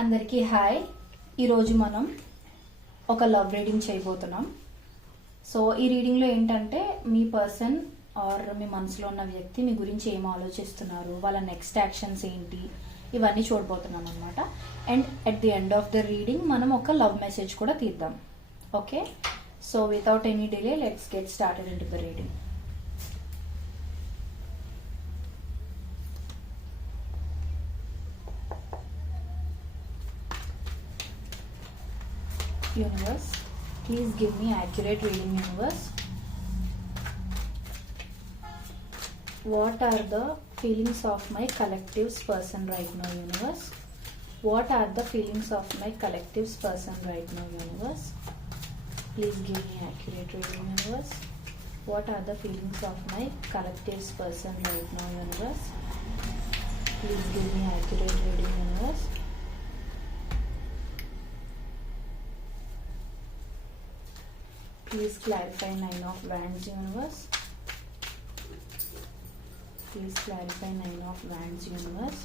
అందరికీ హాయ్. ఈరోజు మనం ఒక లవ్ రీడింగ్ చేయబోతున్నాం. సో ఈ రీడింగ్లో ఏంటంటే మీ పర్సన్ ఆర్ మీ మనసులో ఉన్న వ్యక్తి మీ గురించి ఏం ఆలోచిస్తున్నారు, వాళ్ళ నెక్స్ట్ యాక్షన్స్ ఏంటి, ఇవన్నీ చూడబోతున్నాం అనమాట. And at the end of the reading మనం ఒక లవ్ మెసేజ్ కూడా తీద్దాం. Okay, so without any delay let's get started in to the reading. Universe, please give me accurate reading. Universe, what are the feelings of my collective's person right now? Universe, what are the feelings of my collective's person right now? Universe, please give me accurate reading. Universe, what are the feelings of my collective's person right now? Universe, please give me accurate reading. Universe, please clarify Nine of Wands. Universe, please clarify Nine of Wands. Universe,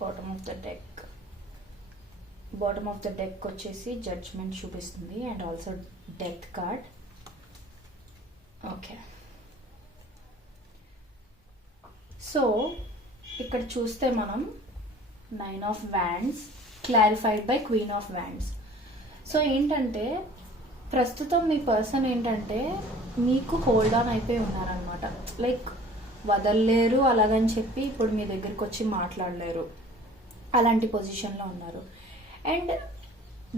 bottom of the deck. Bottom of the deck వచ్చేసి judgement చూపిస్తుంది and also death card. Okay, so ఇక్కడ చూస్తే మనం nine of wands clarified by queen of wands. So ఏంటంటే ప్రస్తుతం మీ person ఏంటంటే మీకు hold on అయిపోయి ఉన్నారనమాట. లైక్ వదలలేరు అలాగని చెప్పి ఇప్పుడు మీ దగ్గరికి వచ్చి మాట్లాడలేరు, అలాంటి పొజిషన్లో ఉన్నారు. And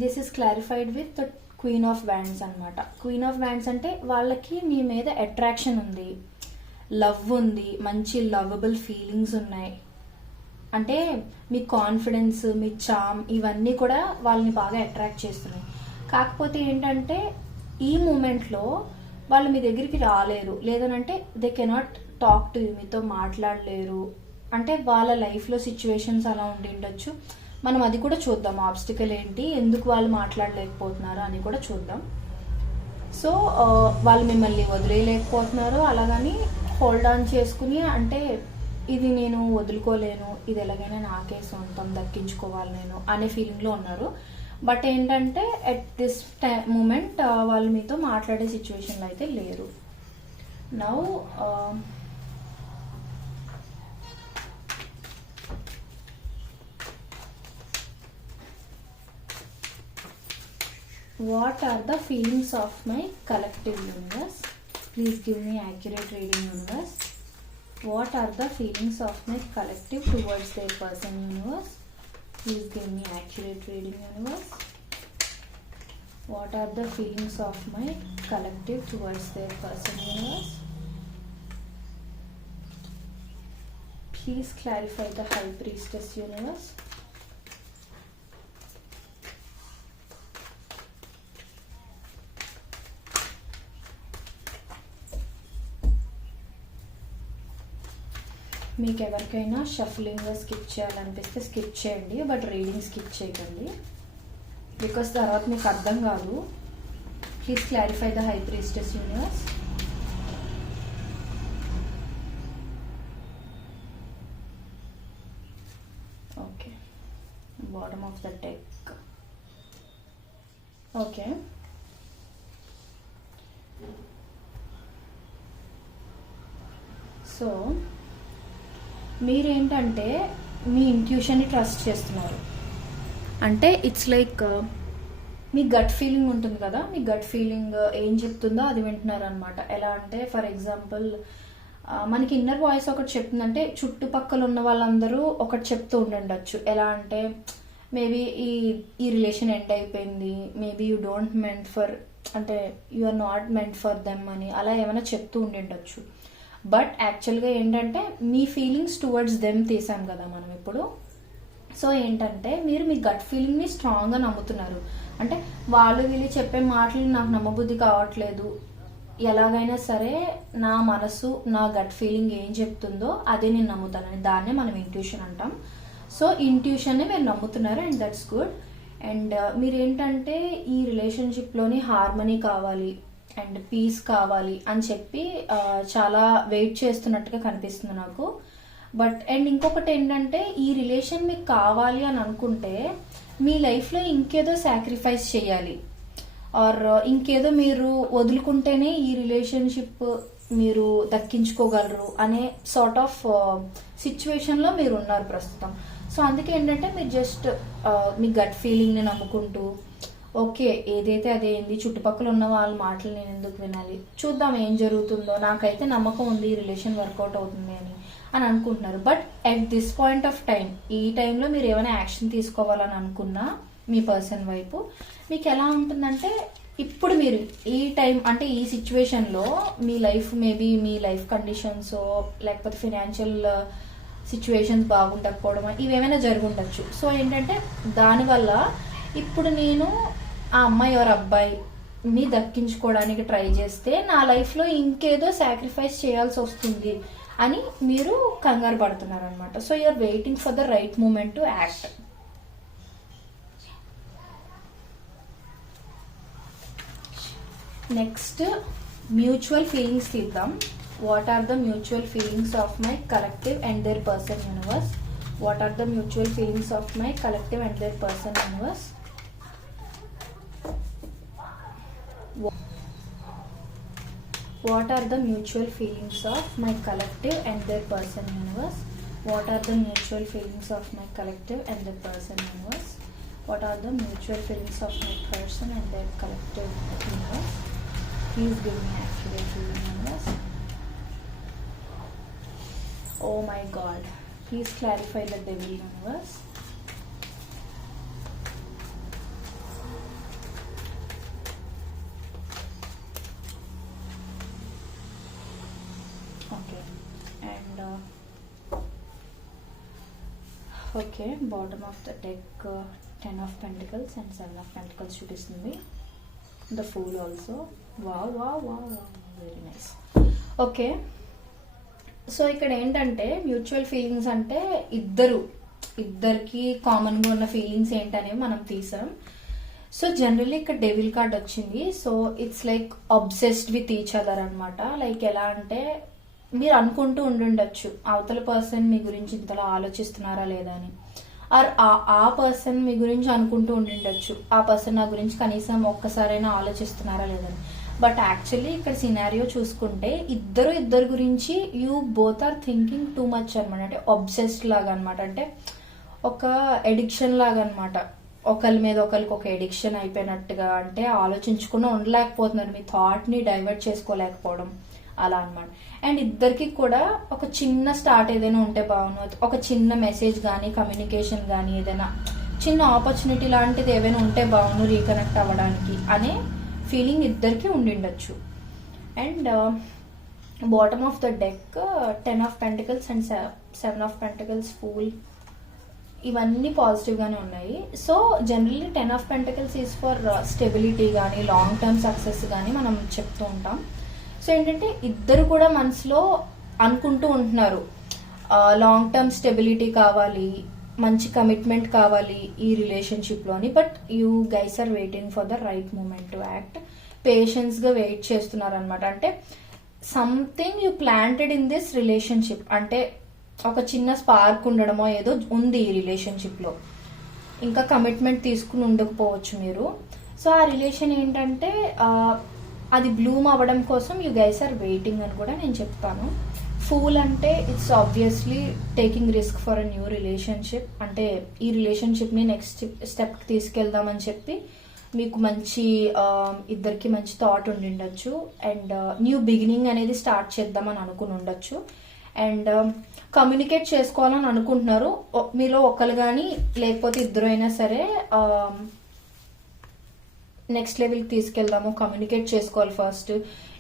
this is clarified with queen of wands అనమాట. క్వీన్ ఆఫ్ వ్యాండ్స్ అంటే వాళ్ళకి మీ మీద అట్రాక్షన్ ఉంది, లవ్ ఉంది, మంచి లవబుల్ ఫీలింగ్స్ ఉన్నాయి. అంటే మీ కాన్ఫిడెన్స్, మీ చామ్ ఇవన్నీ కూడా వాళ్ళని బాగా అట్రాక్ట్ చేస్తున్నాయి. కాకపోతే ఏంటంటే ఈ మూమెంట్లో వాళ్ళు మీ దగ్గరికి రాలేరు, లేదనంటే they cannot talk to you, మీతో మాట్లాడలేరు. అంటే వాళ్ళ లైఫ్లో సిచ్యువేషన్స్ అలా ఉండి ఉండొచ్చు. మనం అది కూడా చూద్దాం, ఆబ్స్టికల్ ఏంటి, ఎందుకు వాళ్ళు మాట్లాడలేకపోతున్నారు అని కూడా చూద్దాం. సో వాళ్ళు మిమ్మల్ని వదిలేయలేకపోతున్నారు, అలాగని హోల్డ్ ఆన్ చేసుకుని అంటే ఇది నేను వదులుకోలేను, ఇది ఎలాగైనా నాకే సొంతం దక్కించుకోవాలి నేను అనే ఫీలింగ్లో ఉన్నారు. బట్ ఏంటంటే ఎట్ దిస్ మూమెంట్ వాళ్ళు మీతో మాట్లాడే సిచ్యువేషన్లో అయితే లేరు. Now what are the feelings of my collective? Universe, please give me accurate reading. Universe, what are the feelings of my collective towards their person? Universe, please give me accurate reading. Universe, what are the feelings of my collective towards their person? Universe, please clarify the High Priestess. Universe, మీకు ఎవరికైనా shuffling skip చేయాలనిపిస్తే skip చేయండి, but reading skip చేయకండి, because తర్వాత మీకు అర్థం కాదు. Please clarify the high priestess. Universe, okay, bottom of the deck. Okay, so మీరేంటంటే మీ ఇంట్యూషన్ని ట్రస్ట్ చేస్తున్నారు. అంటే ఇట్స్ లైక్ మీ గట్ ఫీలింగ్ ఉంటుంది కదా, మీ గట్ ఫీలింగ్ ఏం చెప్తుందో అది వింటున్నారు అనమాట. ఎలా అంటే ఫర్ ఎగ్జాంపుల్ మనకి ఇన్నర్ వాయిస్ ఒకటి చెప్తుందంటే చుట్టుపక్కల ఉన్న వాళ్ళందరూ ఒకటి చెప్తూ ఉండొచ్చు. ఎలా అంటే మేబీ ఈ రిలేషన్ ఎండ్ అయిపోయింది, maybe you don't meant for, అంటే you are not meant for them అని అలా ఏమైనా చెప్తూ ఉండొచ్చు. బట్ యాక్చువల్గా ఏంటంటే మీ ఫీలింగ్స్ టువర్డ్స్ దెమ్ తీసాం కదా మనం ఇప్పుడు. సో ఏంటంటే మీరు మీ గట్ ఫీలింగ్ని స్ట్రాంగ్గా నమ్ముతున్నారు. అంటే వాళ్ళు వీళ్ళు చెప్పే మాటలు నాకు నమ్మబుద్ధి కావట్లేదు, ఎలాగైనా సరే నా మనసు నా గట్ ఫీలింగ్ ఏం చెప్తుందో అదే నేను నమ్ముతానని, దాన్నే మనం ఇంట్యూషన్ అంటాం. సో ఇంట్యూషన్ని మీరు నమ్ముతున్నారు అండ్ దట్స్ గుడ్. అండ్ మీరేంటంటే ఈ రిలేషన్షిప్లోని హార్మనీ కావాలి అండ్ పీస్ కావాలి అని చెప్పి చాలా వెయిట్ చేస్తున్నట్టుగా కనిపిస్తుంది నాకు. బట్ అండ్ ఇంకొకటి ఏంటంటే ఈ రిలేషన్ మీకు కావాలి అని అనుకుంటే మీ లైఫ్లో ఇంకేదో సాక్రిఫైస్ చేయాలి ఆర్ ఇంకేదో మీరు వదులుకుంటేనే ఈ రిలేషన్షిప్ మీరు దక్కించుకోగలరు అనే సార్ట్ ఆఫ్ సిచ్యువేషన్లో మీరు ఉన్నారు ప్రస్తుతం. సో అందుకే ఏంటంటే మీరు జస్ట్ మీ గట్ ఫీలింగ్ని నమ్ముకుంటూ ఓకే ఏదైతే అదేంది, చుట్టుపక్కల ఉన్న వాళ్ళ మాటలు నేను ఎందుకు వినాలి, చూద్దాం ఏం జరుగుతుందో, నాకైతే నమ్మకం ఉంది ఈ రిలేషన్ వర్కౌట్ అవుతుంది అని అనుకుంటున్నారు. But at this point of time, ఈ టైంలో మీరు ఏమైనా యాక్షన్ తీసుకోవాలని అనుకున్నా మీ పర్సన్ వైపు మీకు ఎలా ఉంటుందంటే, ఇప్పుడు మీరు ఈ టైం అంటే ఈ సిచ్యువేషన్లో మీ లైఫ్ మేబీ మీ లైఫ్ కండిషన్స్ లేకపోతే ఫినాన్షియల్ సిచ్యువేషన్స్ బాగుండకపోవడం ఇవేమైనా జరుగుండొచ్చు. సో ఏంటంటే దానివల్ల ఇప్పుడు నేను ఆ అమ్మాయి ఎవరు అబ్బాయిని దక్కించుకోవడానికి ట్రై చేస్తే నా లైఫ్లో ఇంకేదో సాక్రిఫైస్ చేయాల్సి వస్తుంది అని మీరు కంగారు పడుతున్నారు అనమాట. So you're waiting for the right moment to act. Next mutual feelings తీద్దాం. What are the mutual feelings of my collective and their person universe? What are the mutual feelings of my collective and their person universe? What are the mutual feelings of my collective and their person universe? What are the mutual feelings of my collective and their person universe? What are the mutual feelings of my person and their collective universe? Please give me accurate reading, universe. Oh my God. Please clarify the devil, universe. Okay, bottom of the deck 10 of Pentacles and 7 of Pentacles చూపిస్తుంది. The fool also. Wow wow wow, very nice. Okay, so ఇక్కడ ఏంటంటే mutual feelings అంటే ఇద్దరికి కామన్గా ఉన్న feelings ఏంటనేవి మనం తీసాం. So generally ఇక్కడ డెవిల్ కార్డ్ వచ్చింది. So it's like obsessed with each other అనమాట. లైక్ ఎలా అంటే మీరు అనుకుంటూ ఉండుండొచ్చు అవతల పర్సన్ మీ గురించి ఇంతలా ఆలోచిస్తున్నారా లేదా అని, ఆర్ ఆ పర్సన్ మీ గురించి అనుకుంటూ ఉండుండొచ్చు ఆ పర్సన్ నా గురించి కనీసం ఒక్కసారైనా ఆలోచిస్తున్నారా లేదని. బట్ యాక్చువల్లీ ఇక్కడ సినారియో చూసుకుంటే ఇద్దరు గురించి you both are thinking too much అనమాట. అంటే అబ్సెస్డ్ లాగా అనమాట. అంటే ఒక ఎడిక్షన్ లాగా అనమాట. ఒకరి మీద ఒకరికి ఒక ఎడిక్షన్ అయిపోయినట్టుగా, అంటే ఆలోచించకుండా ఉండలేకపోతున్నారు, మీ థాట్ని డైవర్ట్ చేసుకోలేకపోవడం అలా అనమాట. అండ్ ఇద్దరికి కూడా ఒక చిన్న స్టార్ట్ ఏదైనా ఉంటే బాగుంది, ఒక చిన్న మెసేజ్ కానీ కమ్యూనికేషన్ కానీ ఏదైనా చిన్న ఆపర్చునిటీ లాంటిది ఏమైనా ఉంటే బాగుండు రీకనెక్ట్ అవ్వడానికి అనే ఫీలింగ్ ఇద్దరికి ఉండిండొచ్చు. And bottom of the deck 10 of Pentacles and 7 of Pentacles fool, ఇవన్నీ పాజిటివ్గానే ఉన్నాయి. So generally 10 of Pentacles is for stability కానీ లాంగ్ టర్మ్ సక్సెస్ కానీ మనం చెప్తూ ఉంటాం. సో ఏంటంటే ఇద్దరు కూడా మనసులో అనుకుంటూ ఉంటున్నారు లాంగ్ టర్మ్ స్టెబిలిటీ కావాలి, మంచి కమిట్మెంట్ కావాలి ఈ రిలేషన్షిప్లోని. But you guys are waiting for the right moment to act. పేషెన్స్గా వెయిట్ చేస్తున్నారు అనమాట. అంటే something you planted in this relationship, అంటే ఒక చిన్న స్పార్క్ ఉండడమో ఏదో ఉంది ఈ రిలేషన్షిప్లో, ఇంకా కమిట్మెంట్ తీసుకుని ఉండకపోవచ్చు మీరు. సో ఆ రిలేషన్ ఏంటంటే అది బ్లూమ్ అవ్వడం కోసం యూ గైస్ ఆర్ వెయిటింగ్ అని కూడా నేను చెప్తాను. ఫూల్ అంటే it's obviously taking risk for a new relationship. అంటే ఈ రిలేషన్షిప్ని నెక్స్ట్ స్టెప్కి తీసుకెళ్దామని చెప్పి మీకు మంచి ఇద్దరికి మంచి థాట్ ఉండిండొచ్చు. అండ్ న్యూ బిగినింగ్ అనేది స్టార్ట్ చేద్దామని అనుకుని ఉండొచ్చు. అండ్ కమ్యూనికేట్ చేసుకోవాలని అనుకుంటున్నారు మీలో ఒకరు కానీ లేకపోతే ఇద్దరు అయినా సరే. నెక్స్ట్ లెవెల్కి తీసుకెళ్దాము, కమ్యూనికేట్ చేసుకోవాలి ఫస్ట్.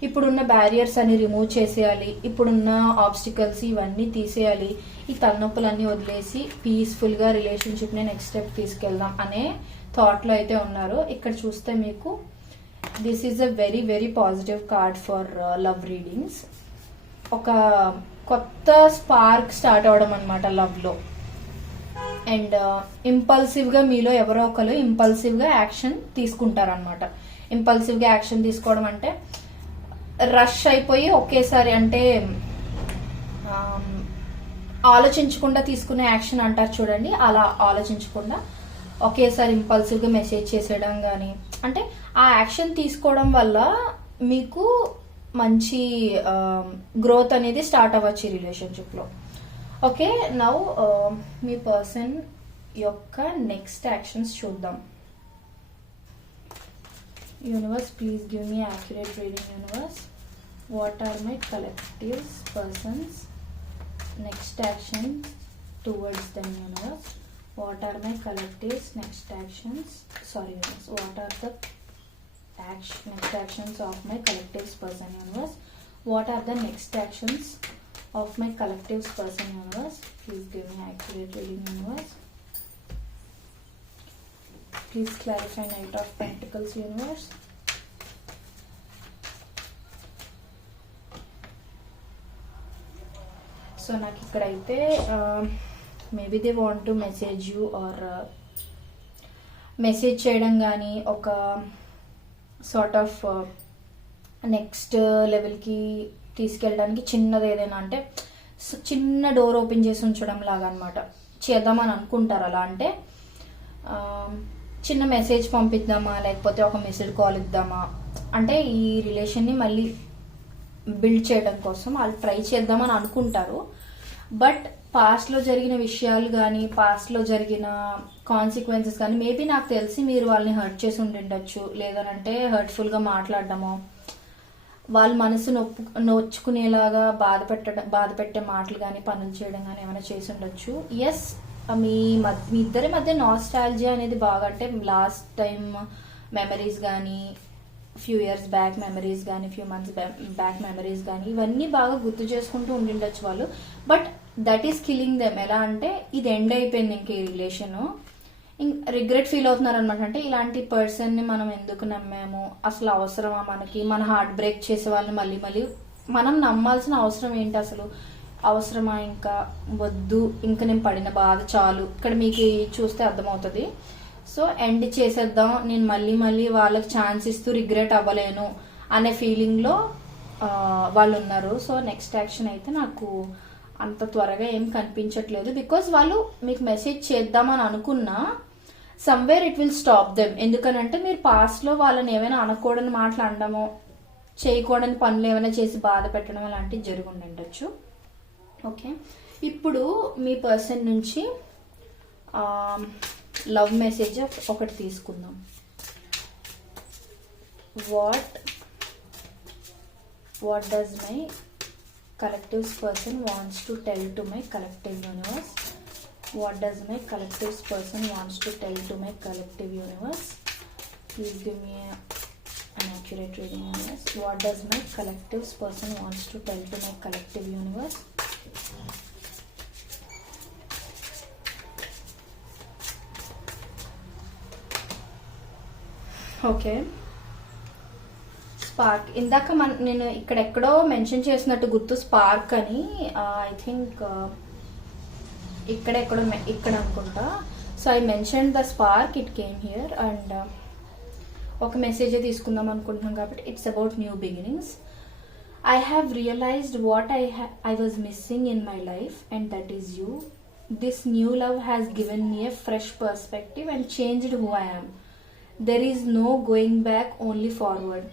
ఇప్పుడున్న బ్యారియర్స్ అన్ని రిమూవ్ చేసేయాలి, ఇప్పుడున్న ఆబ్స్టికల్స్ ఇవన్నీ తీసేయాలి, ఈ తలనొప్పులన్నీ వదిలేసి పీస్ఫుల్గా రిలేషన్షిప్ని నెక్స్ట్ స్టెప్ తీసుకెళ్దాం అనే థాట్లో అయితే ఉన్నారు. ఇక్కడ చూస్తే మీకు this is a very very positive card for love readings. ఒక కొత్త స్పార్క్ స్టార్ట్ అవడం అనమాట లవ్లో. అండ్ ఇంపల్సివ్గా మీలో ఎవరో ఒకరు ఇంపల్సివ్గా యాక్షన్ తీసుకుంటారనమాట. ఇంపల్సివ్గా యాక్షన్ తీసుకోవడం అంటే రష్ అయిపోయి ఒకేసారి, అంటే ఆలోచించకుండా తీసుకునే యాక్షన్ అంటారు చూడండి, అలా ఆలోచించకుండా ఒకేసారి ఇంపల్సివ్గా మెసేజ్ చేసేయడం కానీ, అంటే ఆ యాక్షన్ తీసుకోవడం వల్ల మీకు మంచి గ్రోత్ అనేది స్టార్ట్ అవ్వచ్చు ఈ రిలేషన్షిప్లో. ఓకే, నౌ మీ పర్సన్ యొక్క నెక్స్ట్ యాక్షన్స్ చూద్దాం. Universe, please give me accurate reading. Universe, what are my collectives persons next action towards them. Universe, what are my collectives next actions, sorry universe, what are the next actions of my collectives person. Universe, what are the next actions of my collectives person. Universe, please give me accurate reading. Universe, please clarify Knight of Pentacles. Universe, so నాకు ఇక్కడైతే maybe they want to message you or message చేయడం కానీ, ఒక sort of next లెవెల్కి తీసుకెళ్ళడానికి చిన్నది ఏదైనా, అంటే చిన్న డోర్ ఓపెన్ చేసి ఉంచడం లాగా అనమాట చేద్దామని అనుకుంటారు. అలా అంటే చిన్న మెసేజ్ పంపిద్దామా, లేకపోతే ఒక మెసేజ్ కాల్ ఇద్దామా, అంటే ఈ రిలేషన్ని మళ్ళీ బిల్డ్ చేయడం కోసం వాళ్ళు ట్రై చేద్దామని అనుకుంటారు. బట్ పాస్ట్లో జరిగిన విషయాలు కానీ, పాస్ట్లో జరిగిన కాన్సిక్వెన్సెస్ కానీ, మేబీ నాకు తెలిసి మీరు వాళ్ళని హర్ట్ చేసి ఉండిండొచ్చు, లేదనంటే హర్ట్ఫుల్గా మాట్లాడడమో, వాళ్ళ మనసు నొచ్చుకునేలాగా బాధ పెట్టే మాటలు కానీ, పనులు చేయడం కానీ ఏమైనా చేసి ఉండొచ్చు. ఎస్, మీ ఇద్దరి మధ్య నాస్టాలజీ అనేది బాగా, అంటే లాస్ట్ టైం మెమరీస్ కానీ, ఫ్యూ ఇయర్స్ బ్యాక్ మెమరీస్ కానీ, ఫ్యూ మంత్స్ బ్యాక్ మెమరీస్ కానీ, ఇవన్నీ బాగా గుర్తు చేసుకుంటూ ఉండిండొచ్చు వాళ్ళు. But that is killing them. ఎలా అంటే ఇది ఎండ్ అయిపోయింది ఇంక ఈ రిలేషన్, రిగ్రెట్ ఫీల్ అవుతున్నారు అనమాట. అంటే ఇలాంటి పర్సన్ని మనం ఎందుకు నమ్మాము, అసలు అవసరమా మనకి, మన హార్ట్ బ్రేక్ చేసే వాళ్ళని మళ్ళీ మళ్ళీ మనం నమ్మాల్సిన అవసరం ఏంటి, అసలు అవసరమా, ఇంకా వద్దు, ఇంకా నేను పడిన బాధ చాలు. ఇక్కడ మీకు చూస్తే అర్థమవుతుంది. సో ఎండ్ చేసేద్దాం, నేను మళ్ళీ మళ్ళీ వాళ్ళకి ఛాన్స్ ఇస్తూ రిగ్రెట్ అవ్వలేను అనే ఫీలింగ్లో వాళ్ళు ఉన్నారు. సో నెక్స్ట్ యాక్షన్ అయితే నాకు అంత త్వరగా ఏం కనిపించట్లేదు. బికాజ్ వాళ్ళు మీకు మెసేజ్ చేద్దామని అనుకున్నా somewhere it will stop them. ఎందుకనంటే మీరు పాస్ట్లో వాళ్ళని ఏమైనా అనకూడని మాటలు అనడమో, చేయకూడని పనులు ఏమైనా చేసి బాధ పెట్టడం అలాంటివి జరిగి ఉండొచ్చు. ఓకే, ఇప్పుడు మీ పర్సన్ నుంచి లవ్ మెసేజ్ ఒకటి తీసుకుందాం. What does my collectives person wants to tell to my collective universe? What does my collectives person wants to tell to my collective universe? Please give me an accurate reading. Universe, what does my collectives person wants to tell to my collective universe? Okay, spark. ఇందాక నేను ఇక్కడెక్కడో mention చేసినట్టు గుర్తు spark అని. I think ఇక్కడ అనుకుంటా. So I mention the spark, it came here. And ఒక message తీసుకుందాం అనుకుంటున్నాం కాబట్టి it's about new beginnings. I have realised what I was missing in my life and that is you. This new love has given me a fresh perspective and changed who I am. There is no going back, only forward.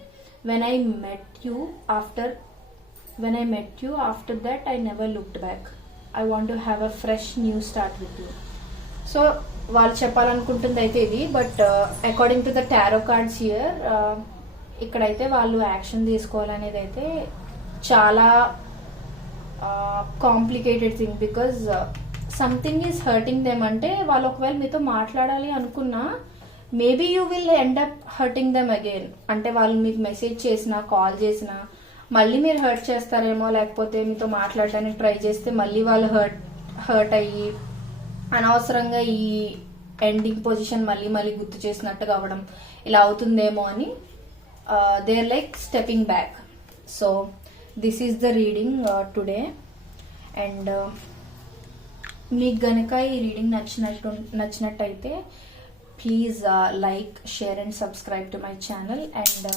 When I met you after that, I never looked back. I want to have a fresh new start with you. So వాళ్ళు చెప్పాలనుకుంటుంది అయితే ఇది, but according to the tarot cards here, ఇక్కడైతే వాళ్ళు action తీసుకోవాలనేది అయితే చాలా complicated thing. Because something is hurting them. అంటే వాళ్ళు ఒకవేళ మీతో మాట్లాడాలి అనుకున్నా maybe you will end up hurting them again. అంటే వాళ్ళు మీకు మెసేజ్ చేసినా, కాల్ చేసినా మళ్ళీ మీరు హర్ట్ చేస్తారేమో, లేకపోతే మీతో మాట్లాడడానికి ట్రై చేస్తే మళ్ళీ వాళ్ళు హర్ట్ అయ్యి అనవసరంగా ఈ ఎండింగ్ పొజిషన్ మళ్ళీ మళ్ళీ గుర్తు చేసినట్టుగా అవ్వడం ఇలా అవుతుందేమో అని they are like stepping back. So this is the reading today. And మీకు గనక ఈ రీడింగ్ నచ్చినట్టయితే please like, share and subscribe to my channel. And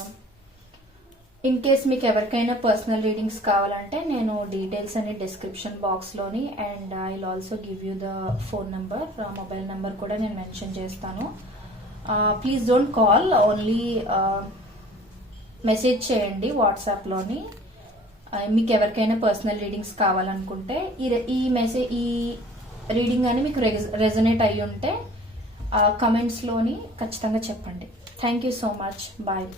in case మీకు ఎవరికైనా పర్సనల్ రీడింగ్స్ కావాలంటే నేను డీటెయిల్స్ అన్ని డిస్క్రిప్షన్ బాక్స్లోని and I will also give you the phone number, mobile number కూడా నేను మెన్షన్ చేస్తాను. Please don't call, only message చేయండి వాట్సాప్లోని. మీకు ఎవరికైనా పర్సనల్ రీడింగ్స్ కావాలనుకుంటే ఈ రీడింగ్ అని మీకు రెజొనేట్ అయ్యి ఉంటే కమెంట్స్లోని ఖచ్చితంగా చెప్పండి. Thank you so much. Bye.